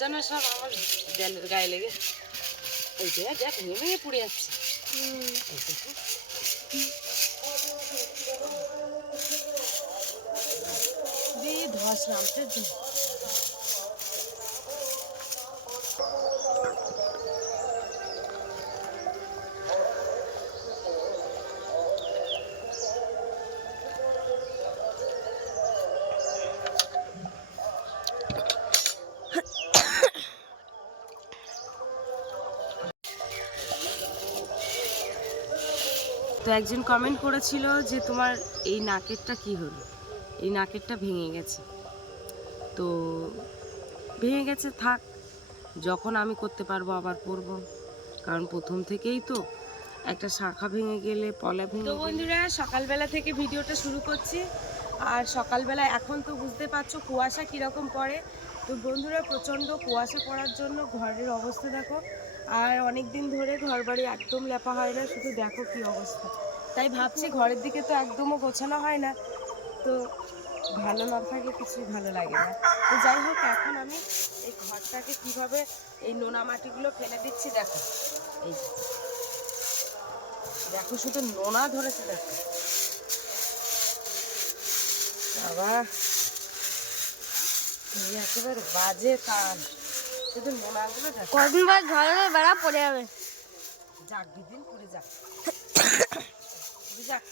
জানা সব আমার দেলের গায়ে লেগে এই যে দেখ ভেঙে ভেঙে পড়ে যাচ্ছে। ধস নামতে তো একজন কমেন্ট করেছিল যে তোমার এই নাকেরটা কি হলো, এই নাকেরটা ভেঙে গেছে। তো ভেঙে গেছে থাক, যখন আমি করতে পারবো আবার করব, কারণ প্রথম থেকেই তো একটা শাখা ভেঙে গেলে পলা ভেঙে। তো বন্ধুরা সকালবেলা থেকে ভিডিওটা শুরু করছি। আর সকালবেলা এখন তো বুঝতে পারছো কুয়াশা কীরকম পড়ে। তো বন্ধুরা প্রচণ্ড কুয়াশা পড়ার জন্য ঘরের অবস্থা দেখো। আর অনেক দিন ধরে ঘর বাড়ি একদম লেপা হয় না, শুধু দেখো কি অবস্থা। তাই ভাবছি ঘরের দিকে তো একদমও গোছানো হয় না, তো ভালো না থাকে কিছুই ভালো লাগে না। তো যাই হোক এখন আমি এই ঘরটাকে কিভাবে এই নোনা মাটিগুলো ফেলে দিচ্ছি দেখো। এই দেখো শুধু নোনা ধরেছে দেখো বাবা, একেবারে বাজে কান, শুধু নোনাগুলো দেখো। কদিন বাদ ঘরে বেড়া পড়ে যাবে, যাক দিদিন পড়ে যাক যাক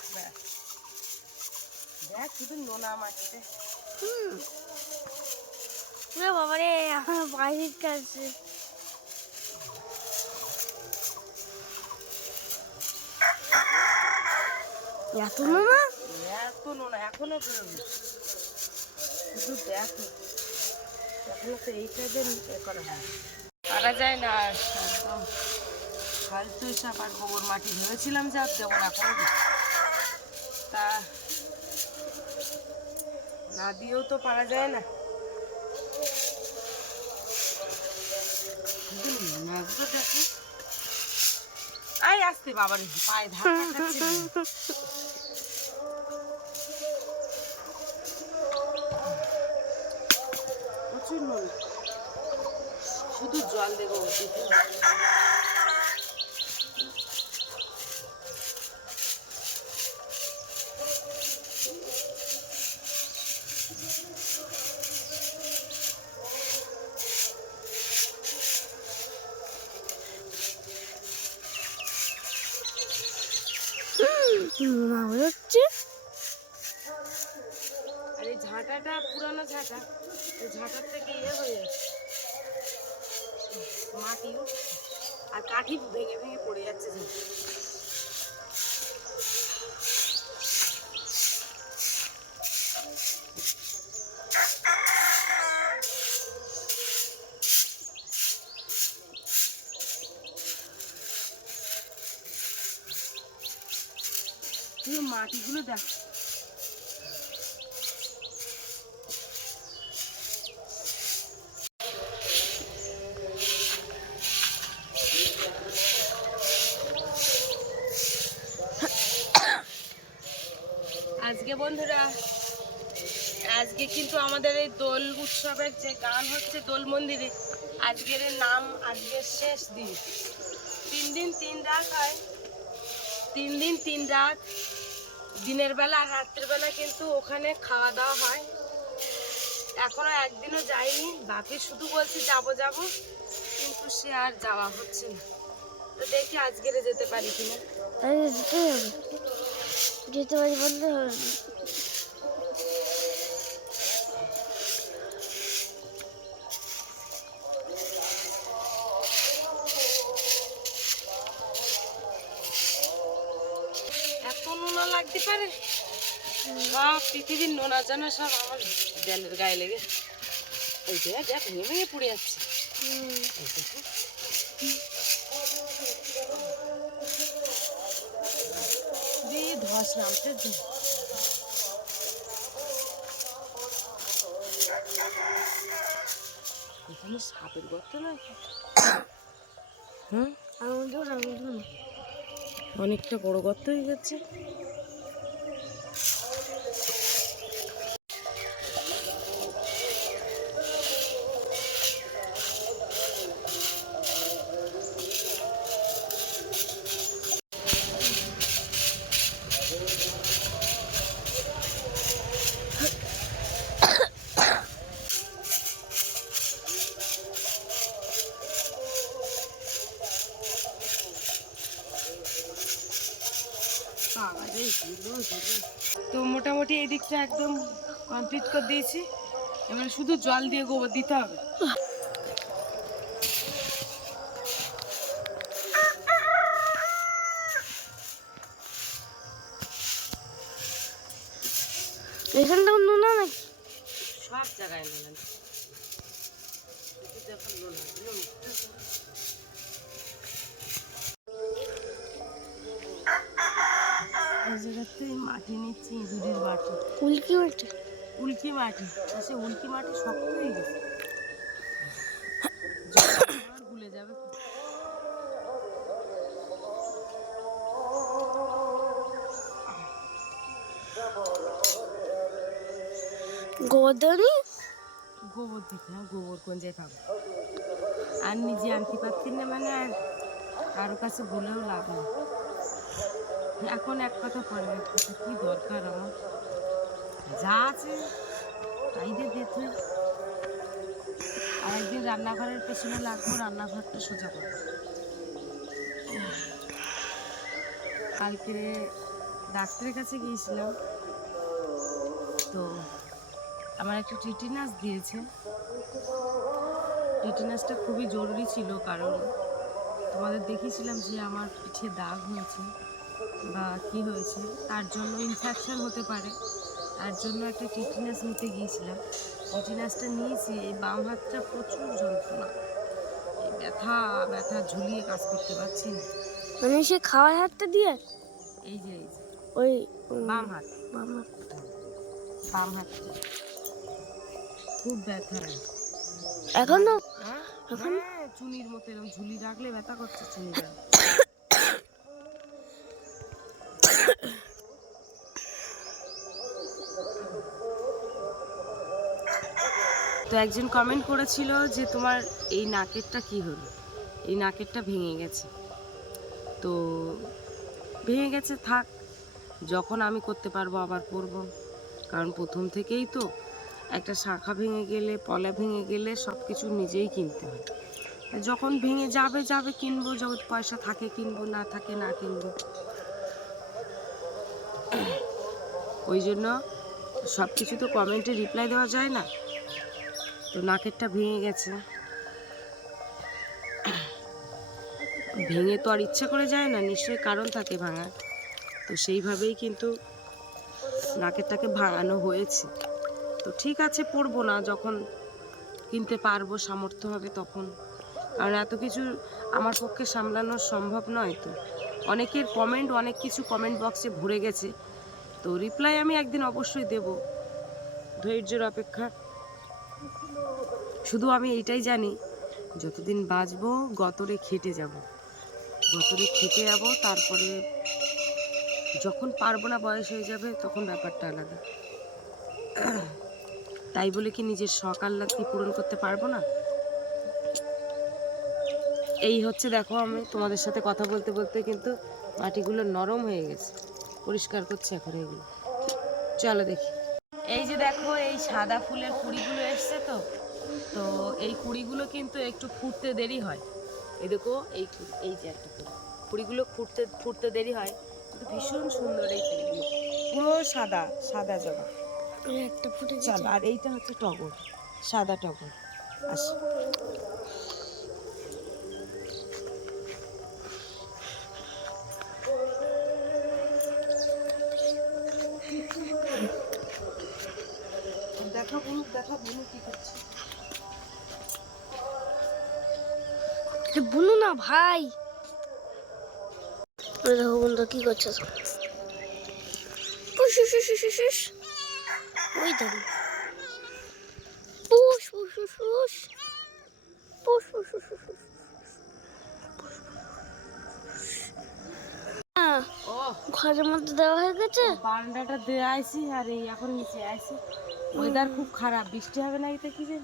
দেখ শুধু নোনা মাটিতে। বাবা রে এখন বাইরে কাছে এত নোনা, এত নোনা এখনো বেরোবে, শুধু দেখো এখনো তো এইটাতে করা হয়, পারা যায় না। একদম ফালতু এসব আর গোবর মাটি ভেবেছিলাম যে আর দেবো না, এখন তা না দিয়েও তো পারা যায় না। নাচবো দেখো, আই আসতে বাবার পায়ে ধাক্কা খাচ্ছে। প্রচুর নোনা, শুধু জল দেবো। নোনা হচ্ছে। আর এই ঝাঁটাটা পুরানো ঝাঁটা, এই ঝাঁটার থেকে হয়ে যাচ্ছে মাটি আর কাঠি ভেঙে ভেঙে পড়ে যাচ্ছে। মাটিগুলো দেখ, আজকে বন্ধুরা আজকে কিন্তু আমাদের এই দোল উৎসবের যে গান হচ্ছে দোল মন্দিরে, আজকের নাম আজকের শেষ দিন। 3 দিন 3 রাত হয়, 3 দিন 3 রাত, দিনের বেলা আর রাত্রের বেলা কিন্তু ওখানে খাওয়া দাওয়া হয়। এখনো একদিনও যাইনি, বাপি শুধু বলছি যাব যাব, কিন্তু সে আর যাওয়া হচ্ছে না। তো দেখি আজকেরে যেতে পারি কিনা। যেতে পারি বলতে হবে না। এত নোনা লাগতে পারে, সব পৃথিবীর নোনা জানা সব আমার দেলের গায়ে লেগে এই যে দেখ ভেঙে ভেঙে পড়ে যাচ্ছে। ধস নামতে এখানে সাপের গর্ত নয়, অনেকটা বড় গর্ত হয়ে যাচ্ছে। তো মোটামুটি এই দিকটা একদম কমপ্লিট করে দিয়েছি। এবার শুধু জল দিয়ে গোবর দিতে হবে। এখানটা নোনা নাকি? সব জায়গায় নোনা। এই জায়গাতে মাটি নিচ্ছি, ইঁদুরের মাটি, উল্কি মাটি। উল্কি মাটি। সে উল্কি মাটি শক্ত হয়ে গেছে, আর গুলে যাবে। গোবর দেওনি? গোবর দিতে, হ্যাঁ গোবর গঞ্জে খাবো। আর নিজে আনতে পারছি না মানে, আর কারো কাছে বলেও লাভ নেই। এখন এক কথা পরে এক কথা, কি দরকার আমার, যা আছে তাই দিয়ে দিতে। আর একদিন রান্নাঘরের পেছনে লাগবো, রান্নাঘরটা সোজা করবো। কালকে ডাক্তারের কাছে গিয়েছিলাম, তো আমার একটা টিটেনাস দিয়েছে। টিটেনাসটা খুবই জরুরি ছিল, কারণ তোমাদের দেখিয়েছিলাম যে আমার পিঠে দাগ হয়েছে বা কি হয়েছে, তার জন্য ইনফেকশন হতে পারে, তার জন্য একটা টিটেনাস নিতে গিয়েছিলাম। টিটেনাসটা নিয়েছি, এই বাম হাতটা প্রচুর যন্ত্রণা, এই ব্যথা ব্যথা ঝুলিয়ে কাজ করতে পারছি না। মানে সে খাওয়ার হাতটা দিয়ে? এই যে ওই বাম হাত, বাম হাত। বাম হাতটা খুব ব্যথা। এখনো? এখন চুনির মতো এরকম ঝুলি রাখলে ব্যথা করছে, চুনিটা। তো একজন কমেন্ট করেছিল যে তোমার এই নাকেরটা কি হলো, এই নাকেরটা ভেঙে গেছে। তো ভেঙে গেছে, থাক, যখন আমি করতে পারবো আবার করব। কারণ প্রথম থেকেই তো একটা শাখা ভেঙে গেলে, পলা ভেঙে গেলে সব কিছু নিজেই কিনতে হয়। যখন ভেঙে যাবে যাবে কিনবো, যখন পয়সা থাকে কিনবো, না থাকে না কিনবো। ওই জন্য সব কিছু তো কমেন্টে রিপ্লাই দেওয়া যায় না। তো নাকেরটা ভেঙে গেছে, ভেঙে তো আর ইচ্ছা করে যায় না, নিশ্চয়ই কারণ থাকে ভাঙার। তো সেইভাবেই কিন্তু নাকেরটাকে ভাঙানো হয়েছে। তো ঠিক আছে, পড়বো না, যখন কিনতে পারবো, সামর্থ্য হবে তখন। কারণ এত কিছু আমার পক্ষে সামলানো সম্ভব নয়। তো অনেকের কমেন্ট, অনেক কিছু কমেন্ট বক্সে ভরে গেছে, তো রিপ্লাই আমি একদিন অবশ্যই দেব, ধৈর্যের অপেক্ষা। শুধু আমি এইটাই জানি, যতদিন বাঁচবো গতরে খেটে যাব, গতরে খেটে যাব, তারপরে যখন পারবো না, বয়স হয়ে যাবে, তখন ব্যাপারটা আলাদা। তাই বলে কি নিজের শখ আহ্লাদ পূরণ করতে পারবো না? এই হচ্ছে, দেখো আমি তোমাদের সাথে কথা বলতে বলতে কিন্তু মাটিগুলো নরম হয়ে গেছে, পরিষ্কার করছে এখন এগুলো। চলো দেখি। এই যে দেখো, এই সাদা ফুলের কুড়িগুলো এসছে, তো তো এই কুড়িগুলো কিন্তু একটু ফুটতে দেরি হয়। এই দেখো, এই যে একটা কুড়িগুলো ফুটতে দেরি হয়, কিন্তু ভীষণ সুন্দর এই ফুলগুলো, পুরো সাদা সাদা জবা। একটা ফুটে চল, আর এইটা হচ্ছে টগর, সাদা টগর। আসি। দেখা বুনু কি করছে। বুনু না ভাই, দেখো বন্ধু কি করছে। ওই দেখো, পুষ পুষ পুষ পুষ পুষ পুষ পুষ। ঘরের মধ্যে দেওয়া হয়ে গেছে, বারান্দাটা দিয়ে আইছি, আর এই এখন নিচে আইছি। ওয়েদার খুব খারাপ, বৃষ্টি হবে না, এটা কি যে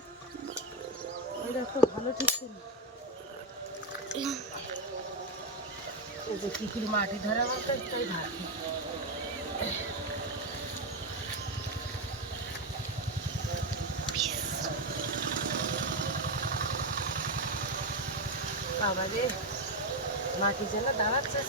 ওয়েদার তো ভালো ঠিক না। এই যে কিকির মাটি ধরা মতো তাই ভাত। বাবা রে, মাটি যেন দাঁড়াচ্ছে।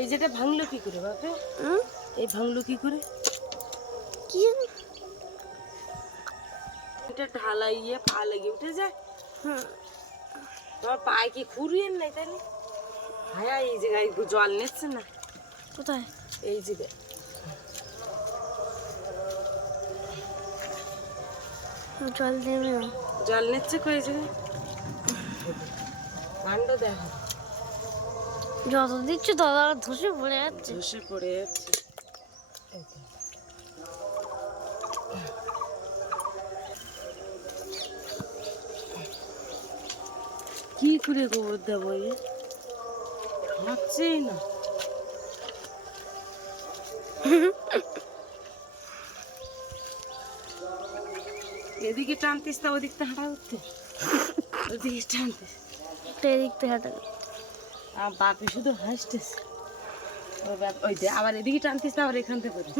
এই যেটা ভাঙলো কি করে বাপে? এই ভাঙলো কি করে? কি জানি? এটা ঢালাইয়ে পা লেগে উঠে যায়। হুম। তোমার পায়ে কি খুঁড়িয়েন নাই তাহলে? হ্যাঁ, এই জায়গায় জল নিচ্ছে না। কোথায়? এই জায়গায় জল দেবে না। জল নিচ্ছে কই জায়গায়? কাণ্ড দেখো, যত দিচ্ছ তত আরো ধসে পড়ে যাচ্ছে। ধসে পড়ে যাচ্ছে। এই তো। কি করে গোবর দেবো? হচ্ছেই না। এদিকে টানতিস তা ওদিকটা হাঁটা উঠতে, ওদিকে টানতিস। এদিকতে হাঁটা। আর বাপি শুধু হাসতেছে। ওই যে আবার এদিকে টানতিস তা আবার এখান থেকে পড়িস।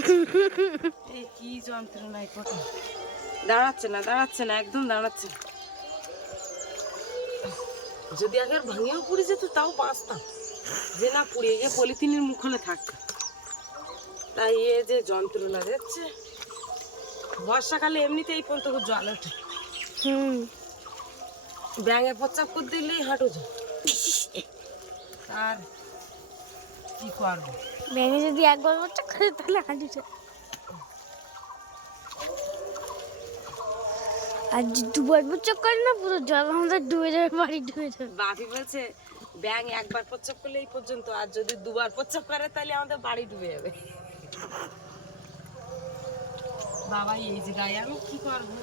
এই কি যন্ত্রণায় কত। দাঁড়াচ্ছে না, দাঁড়াচ্ছে না, একদম দাঁড়াচ্ছে না। যদি আগে ভাঙেও পড়ে যেত তাও বাঁচতাম, যে না পুড়িয়ে গিয়ে পলিথিনের মুখলে থাকতো। তাই এ যে যন্ত্রণা দিচ্ছে। বর্ষাকালে এমনিতে এই পর্যন্ত জল ওঠে। ব্যাঙে প্রচাপ করে দিলেই হাঁটু যায়। আর কি করবো? ব্যাঙে যদি একবার বাচ্চা করে তাহলে হাঁটু যায়। আর যদি দুবার বাচ্চা করে না পুরো জল আমাদের ডুবে যাবে, বাড়ি ডুবে যাবে। বাপি বলছে ব্যাঙ একবার প্রচাপ করলে এই পর্যন্ত, আর যদি দুবার প্রচাপ করে তাহলে আমাদের বাড়ি ডুবে যাবে। বাবা এই যে গায়ে আমি কি করবো?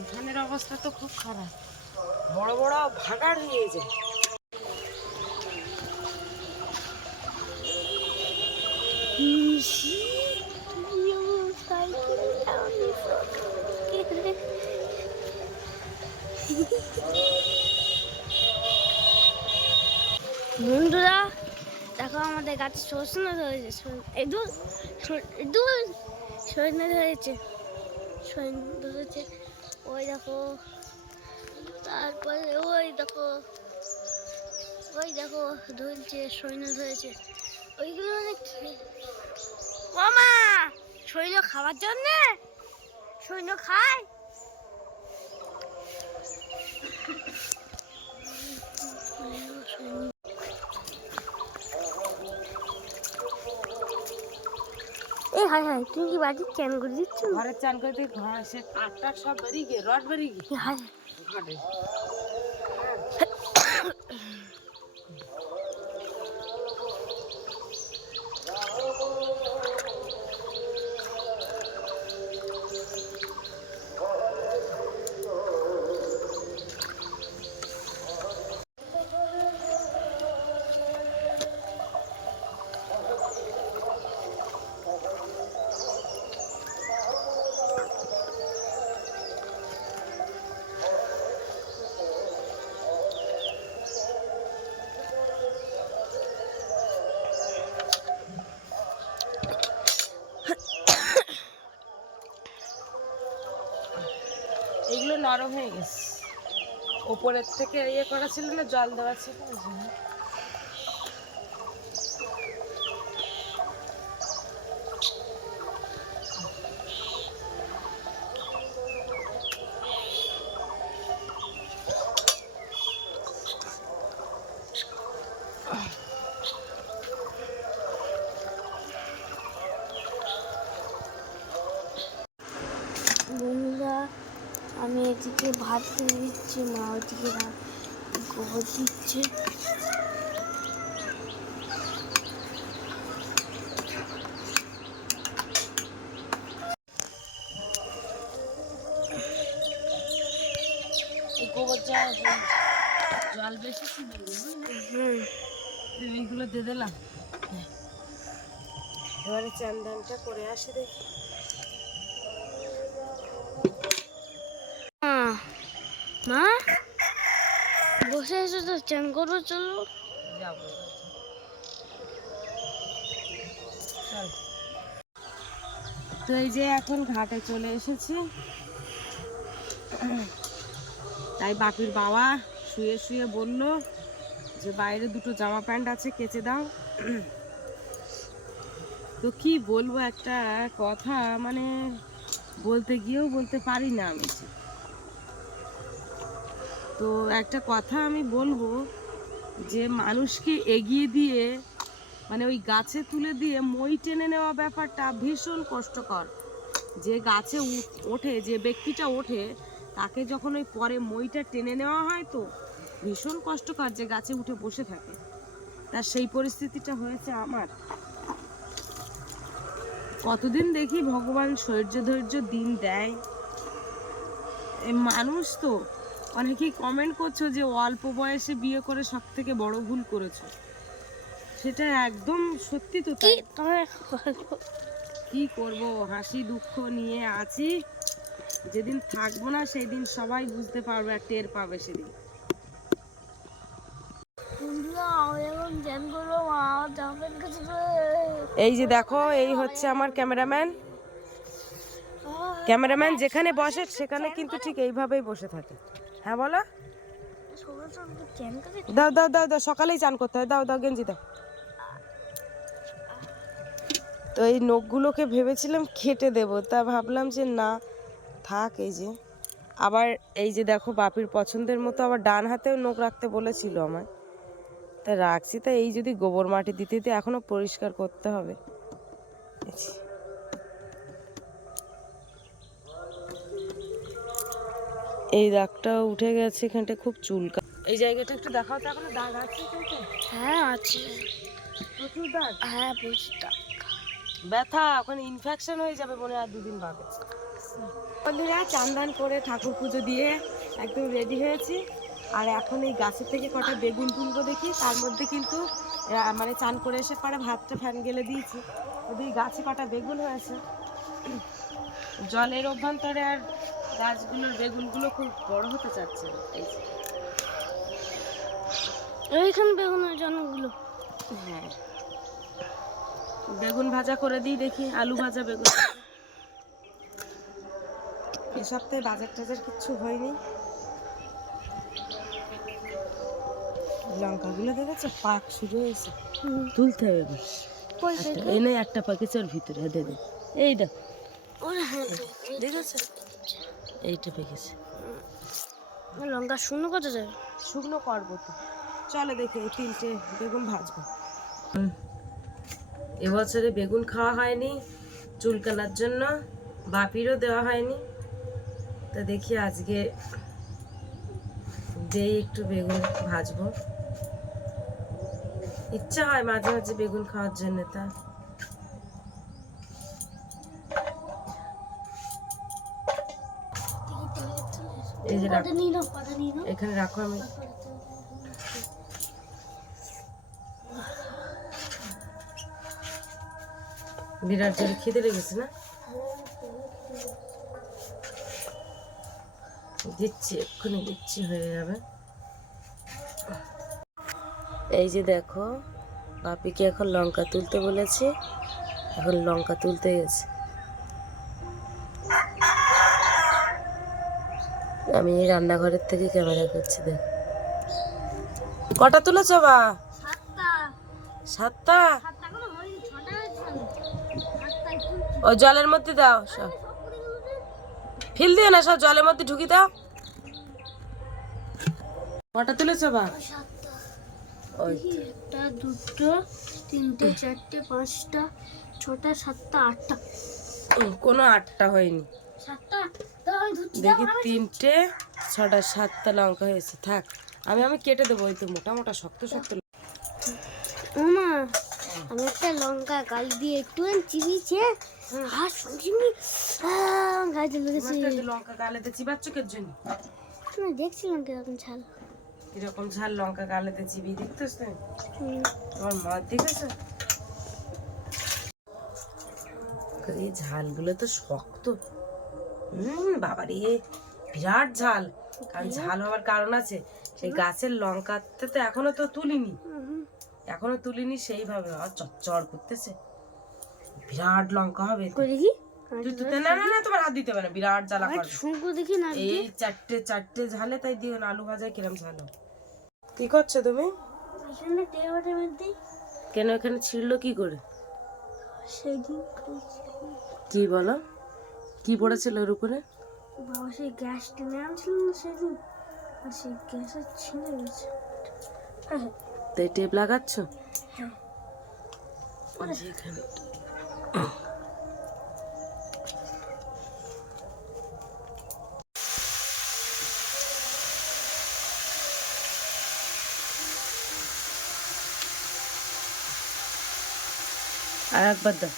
এখানের অবস্থা তো খুব খারাপ, বড় বড় ভাগাড় হয়ে যায়। বন্ধুরা দেখো আমাদের গাছে সজনে ধরেছে। সজনে ধরেছে, সজনে ধরেছে। ওই দেখো, তারপরে ওই দেখো, ওই দেখো ধরছে, সজনে ধরেছে। ওইগুলো মানে মামা সজনে খাওয়ার জন্য, সজনে খায়। এই হাই হাই, তুমি কি বাড়ির চ্যান করে দিচ্ছ? ঘরে চান করে দিয়ে ঘর সে আটটা সব বেরিয়ে গিয়ে রড বেরিয়ে গিয়ে হাই ঘরে। এগুলো নরম হয়ে গেছে, ওপরের থেকে ইয়ে করা ছিল না, জল দেওয়া ছিল ওই জন্য। বন্ধুরা আমি এদিকে ভাত করে দিচ্ছি, মা ওদিকে গোবর দিচ্ছে। এই গোবর জল বেশি ছিল, এইগুলো দিয়ে দিলাম। এবারে চান্দানটা করে আসি দেখি। মা বসে এসে তো চান করবো, চলো যাবো। চল, তো এই যে এখন ঘাটে চলে এসেছি। তাই বাপির বাবা শুয়ে শুয়ে বলল যে বাইরে দুটো জামা প্যান্ট আছে, কেচে দাও। তো কি বলবো, একটা কথা মানে বলতে গিয়েও বলতে পারি না আমি ঠিক। তো একটা কথা আমি বলবো যে মানুষকে এগিয়ে দিয়ে মানে ওই গাছে তুলে দিয়ে মই টেনে নেওয়া ব্যাপারটা ভীষণ কষ্টকর। যে গাছে ওঠে, যে ব্যক্তিটা ওঠে, তাকে যখন ওই পরে মইটা টেনে নেওয়া হয় তো ভীষণ কষ্টকর যে গাছে উঠে বসে থাকে। তার সেই পরিস্থিতিটা হয়েছে আমার। কতদিন দেখি ভগবান ধৈর্য দিন দেয়। এই মানুষ তো অনেকেই কমেন্ট করছো যে অল্প বয়সে বিয়ে করে সব থেকে বড় ভুল করেছো। সেটা একদম সত্যি তো তাই। কি করব, হাসি দুঃখ নিয়ে আছি। যেদিন থাকবো না সেই দিন সবাই বুঝতে পারবে আর টের পাবে সেদিন। এই যে দেখো, এই হচ্ছে আমার ক্যামেরাম্যান। ক্যামেরাম্যান যেখানে বসে সেখানে কিন্তু ঠিক এইভাবেই বসে থাকে। হ্যাঁ বলো। দাও দাও দাও দাও, সকালেই চান করতে হয়। দাও দাও গেঞ্জি দাও। তো এই নখগুলোকে ভেবেছিলাম কেটে দেব, তা ভাবলাম যে না থাক। এই যে আবার এই যে দেখো, বাপির পছন্দের মতো আবার ডান হাতেও নখ রাখতে বলেছিল আমায়, তা রাখছি। তা এই যদি গোবর মাটি দিতে দিতে এখনো পরিষ্কার করতে হবে। এই দাগটা উঠে গেছে, এখানটা খুব চুলকা। এই জায়গাটা একটু দেখাও তো, এখনো দাগ আছে কিন্তু? হ্যাঁ আছে, প্রচুর দাগ। হ্যাঁ প্রচুর দাগ, ব্যথা, ওখানে ইনফেকশন হয়ে যাবে মনে হয় 2 দিন বাদে। বন্ধুরা, চান দান করে ঠাকুর পুজো দিয়ে একদম রেডি হয়েছি। আর এখন এই গাছের থেকে কটা বেগুন তুলবো দেখি। তার মধ্যে কিন্তু মানে চান করে এসে পরে ভাতটা ফ্যান গেলে দিয়েছি, ওদের গাছে কটা বেগুন হয়েছে। জলের অভ্যন্তরে আর গাছগুলোর বেগুনগুলো খুব বড় হতে চাচ্ছে না। এই যে এইখানে বেগুনের জনগুলো। হ্যাঁ, বেগুন ভাজা করে দিই দেখি, আলু ভাজা, বেগুন। এই সপ্তাহে বাজার টাজার কিচ্ছু হয়নি। লঙ্কাগুলো দেখেছো পাক শুরু হয়েছে, তুলতে হবে এবার। এই নয় একটা পাকেছে ওর ভিতরে, দে দে। এই দেখ, দেখেছো এইটা পেকেছে। লঙ্কা শুকনো কত যাবে? শুকনো করবো তো, চলো দেখি এই 3টে বেগুন ভাজবো। এবছরে বেগুন খাওয়া হয়নি চুলকানার জন্য, বাপিরও দেওয়া হয়নি। তা দেখি আজকে দেই একটু বেগুন ভাজবো। ইচ্ছা হয় মাঝে মাঝে বেগুন খাওয়ার জন্য। তা এই যে এখানে রাখো, আমি বিরাট জোরে খিদে লেগেছে না, দিচ্ছি এক্ষুনি দিচ্ছি, হয়ে যাবে। এই যে দেখো, বাপিকে এখন লঙ্কা তুলতে বলেছি, এখন লঙ্কা তুলতে গেছে। আমি এই রান্নাঘরের থেকে ক্যামেরা করছি। দেখ কটা তুলেছ বা? 7টা। ওই জলের মধ্যে দাও, সব ফিল দিয়ে না, সব জলের মধ্যে ঢুকি দাও। কটা তুলেছ বা? ওই 1টা 2টো 3টে 4টে 5টা 6টা 7টা 8টা। কোনো 8টা হয়নি, 7টা। দেখি 3টে 6টা 7টা লঙ্কা হয়েছে। থাক, আমি কেটে দেবো। ওই তো মোটা মোটা শক্ত শক্ত। মামা, আমি একটা লঙ্কা গাল দিয়ে একটু চিবিয়েছি, আর সঙ্গে গাছে লেগেছে। লঙ্কা গালেতে চিবাচ্ছ কের জন্য? দেখছিলাম কিরকম ঝাল, কিরকম ঝাল লঙ্কা গালেতে চিবিয়ে দেখতেছ? তোমার মত দেখেছো? এই ঝালগুলো তো শক্ত। বাবারে, বিরাট ঝাল। কারণ ঝাল হওয়ার কারণ আছে, সেই গাছের লঙ্কাতে তো এখনো তো তুলিনি সেইভাবে চড় করতেছে। বিরাট লঙ্কা হবে। না না না, তোমার হাত দিতে হবে না, বিরাট জ্বালা করবে। এই 4টে ঝালে তাই দিও না। আলু ভাজায় কিরম ঝাল। কি করছো তুমি? এখানে টেবিলের মধ্যে কেন এখানে ছিঁড়লো কি করে? সেদিন কি বলো, কি পড়েছিল ওর উপরে? বাবা সেই গ্যাস টেনে আনছিল না সেদিন, আর সেই গ্যাসের ছিঁড়ে গেছে। হ্যাঁ তাই টেপ লাগাচ্ছ? হ্যাঁ। এখানে আর একবার দাও।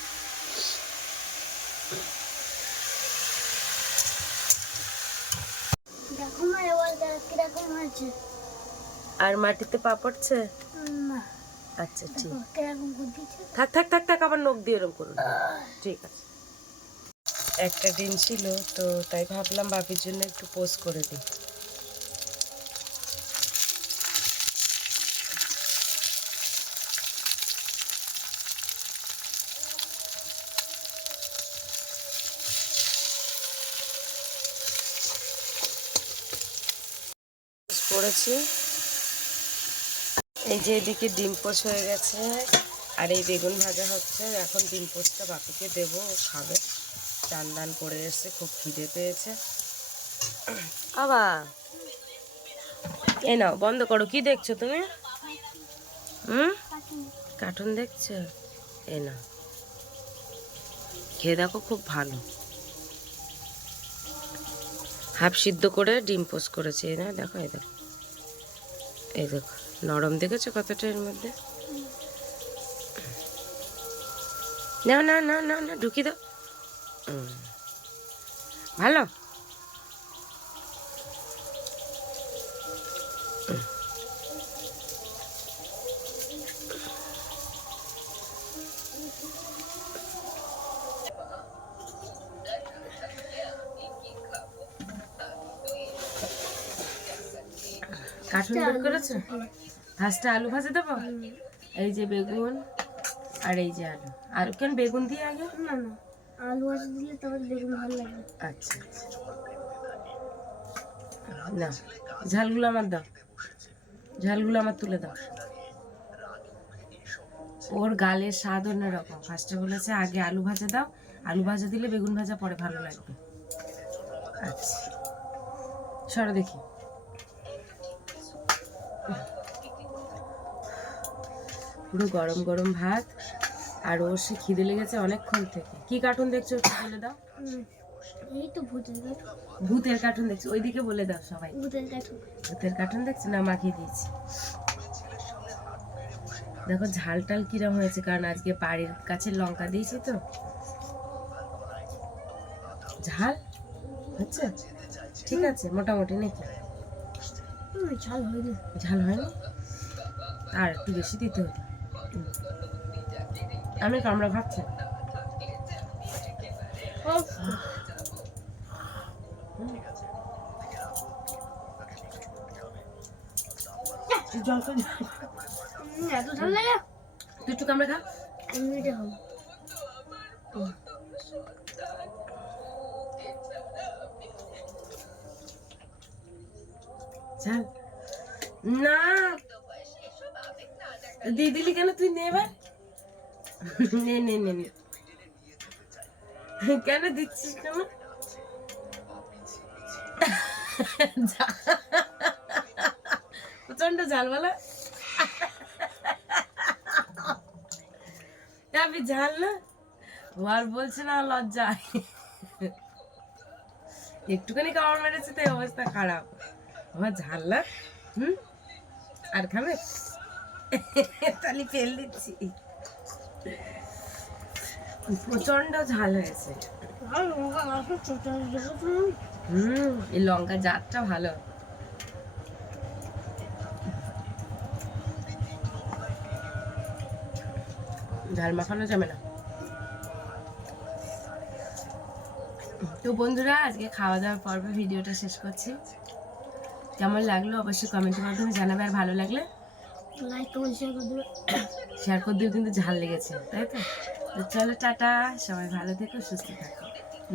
দেখো না এবার কিরকম হয়েছে। আর মাটিতে পা পড়ছে? না আচ্ছা ঠিক, দেখো কিরকম গুটিছে। থাক থাক থাক থাক, আবার নখ দিয়ে এরকম করুন। ঠিক আছে। একটা ডিম ছিল তো তাই ভাবলাম বাপির জন্য একটু পোস্ট করে দিই। পড়েছি, এই যে এদিকে ডিম পোস্ট হয়ে গেছে আর এই বেগুন ভাজা হচ্ছে। এখন ডিম পোস্টটা বাপিকে দেবো, ও খাবে। চান দান করে এসছে, খুব খিদে পেয়েছে। আবা এই নাও, বন্ধ করো। কি দেখছো তুমি? কার্টুন দেখছো? এই না, খেয়ে দেখো, খুব ভালো। হাফ সিদ্ধ করে ডিম পোস্ট করেছে। এই না দেখো, এই দেখো, এই দেখো নরম, দেখেছো কতটা এর মধ্যে? না না না না না, ঢুকি দাও। ভালো। কার্টুন বের করেছো? ফার্স্টে আলু ভাজা দেবো। এই যে বেগুন আর এই যে আলু। আর কেন বেগুন দিয়ে আগে? না না, আলু ভাজা দিলে তবে বেগুন ভালো লাগবে। আচ্ছা আচ্ছা, না ঝালগুলো আমার দাও, ঝালগুলো আমার তুলে দাও। ওর গালের স্বাদ অন্যরকম। ফার্স্টে বলেছে আগে আলু ভাজা দাও, আলু ভাজা দিলে বেগুন ভাজা পরে ভালো লাগবে। আচ্ছা সরো দেখি। পুরো গরম গরম ভাত, আর ওর সে খিদে লেগেছে অনেকক্ষণ থেকে। কি কার্টুন দেখছো একটু বলে দাও। এই তো ভূতের কার্টুন। ভূতের কার্টুন দেখছো? ওইদিকে বলে দাও সবাই। ভূতের কার্টুন। ভূতের কার্টুন দেখছো না? মাখিয়ে দিয়েছি। দেখো ঝাল টাল কিরম হয়েছে, কারণ আজকে বাড়ির কাছে লঙ্কা দিয়েছি তো। ঝাল হচ্ছে? ঠিক আছে মোটামুটি নাকি? ঝাল হয়নি। ঝাল হয়নি? আর একটু বেশি দিতে হতো। আমি কামড়া খাচ্ছি। জল তো এত ঝাল লাগে? তুই একটু কামড়ে খা। এমনিতে হবে। ঝাল না, দিয়ে দিলি কেন তুই? নে এবার, নে নে নে নে। কেন দিচ্ছিস কেন? প্রচন্ড ঝাল বলো। আমি ঝাল না, আর বলছে না লজ্জা। একটুখানি কামড় মেরেছে তাই অবস্থা খারাপ। আমার ঝাল না। আর খাবে? তাহলে ফেল দিচ্ছি। প্রচন্ড ঝাল হয়েছে। এই লঙ্কা জাতটা ভালো। ঝাল মাখানো যাবে না। তো বন্ধুরা, আজকে খাওয়া দাওয়ার পর্বে ভিডিওটা শেষ করছি। কেমন লাগলো অবশ্যই কমেন্টের মাধ্যমে জানাবে, আর ভালো লাগলে লাইক কমেন্ট শেয়ার করে দেবে। শেয়ার করে দিও, কিন্তু ঝাল লেগেছে তাই তো। তো চলো টাটা, সবাই ভালো থেকো, সুস্থ থাকো।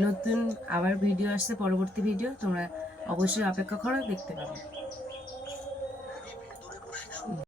নতুন আবার ভিডিও আসছে, পরবর্তী ভিডিও তোমরা অবশ্যই অপেক্ষা করো, দেখতে পাবে।